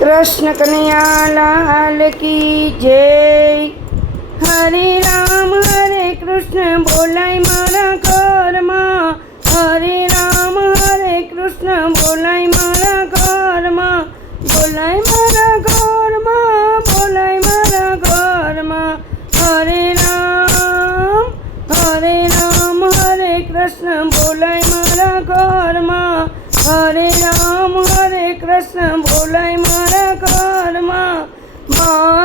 કૃષ્ણ કનૈયા લાલ કી જય હરે રામ હરે કૃષ્ણ બોલાય મારા ઘરમાં હરે રામ હરે કૃષ્ણ બોલાય મારા ઘરમાં બોલાય મારા ઘરમાં બોલાય મારા ઘરમાં હરે રામ હરે રામ હરે કૃષ્ણ બોલાય મારા ઘરમાં હરે રામ હરે કૃષ્ણ બોલાય મારા ઘરમાં. મારાને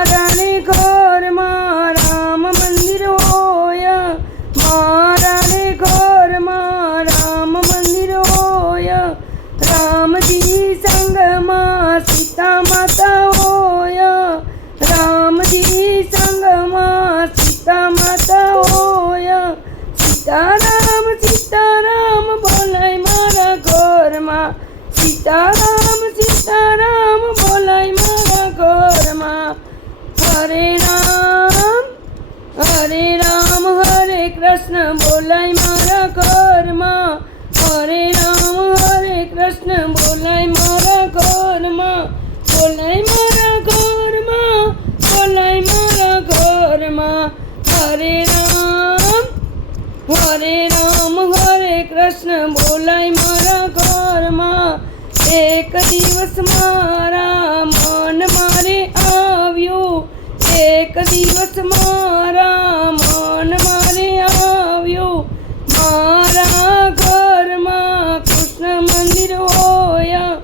હરે રામ હરે રામ હરે કૃષ્ણ બોલાય મારા ઘરમાં હરે રામ હરે કૃષ્ણ બોલાય મારા ઘરમાં બોલાય મારા ઘરમાં બોલાય મારા ઘરમાં હરે રામ હરે રામ હરે કૃષ્ણ બોલાય મારા ઘરમાં એક દિવસ મારા એક દિવસ મારા મન મારે આવ્યો. મારા ઘરમાં કૃષ્ણ મંદિર હોયા.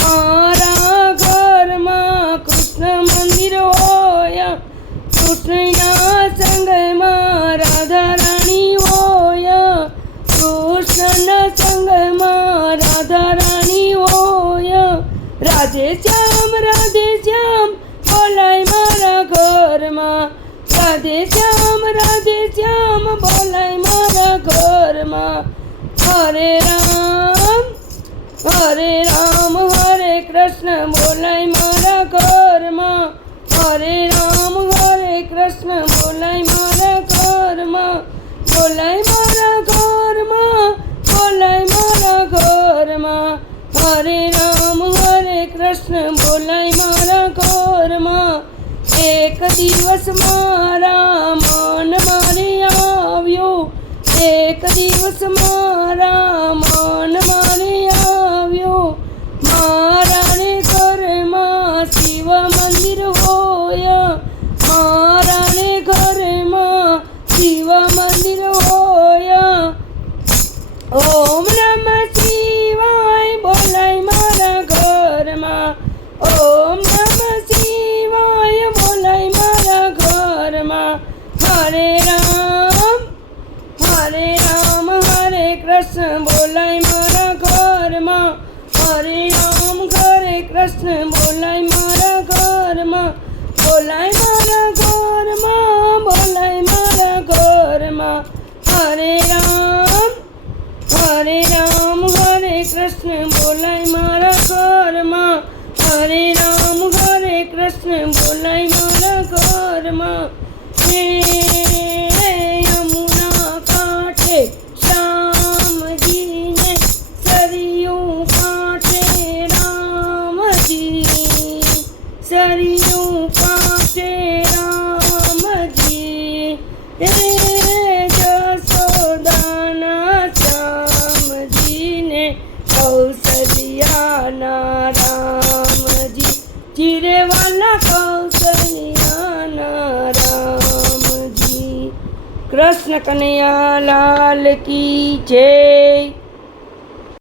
મારા ઘરમાં કૃષ્ણ મંદિર હોયા. કૃષ્ણના સંગમાં રાધા રાણી હોયા. કૃષ્ણના સંગમાં રાધા રાણી હોયા. રાજે શ્યામ ઘરમાં રાધે શ્યામ રાધે શ્યામ, બોલાય મારા ઘરમાં. હરે રામ હરે રામ, હરે કૃષ્ણ, બોલાય મારા ઘરમાં. હરે રામ, હરે કૃષ્ણ, બોલાય મારા ઘરમાં. બોલાય મારા ઘરમાં, બોલાય મારા ઘરમાં. હરે રામ, હરે કૃષ્ણ, બોલાય એક દિવસ મારા મન મારે આવ્યો. એક દિવસ મારા મન મારે આવ્યો. મારાને ઘરમાં શિવ મંદિર હોય. મારાને ઘરમાં શિવ મંદિર હોય. ઓમ હરે કૃષ્ણ બોલાય મારા ઘરમાં હરે રામ હરે કૃષ્ણ બોલાય મારા ઘરમાં બોલાય મારા ઘરમાં બોલાય મારા ઘરમાં હરે રામ હરે રામ હરે કૃષ્ણ બોલાય મારા ઘરમાં હરે રામ હરે કૃષ્ણ બોલાય મારા ઘરમાં જસોદાના શ્યામજીને કૌશલ્યાના રામજી જીરેવાલા કૌશલ્યાના રામજી. કૃષ્ણ કનૈયા લાલ કી જય.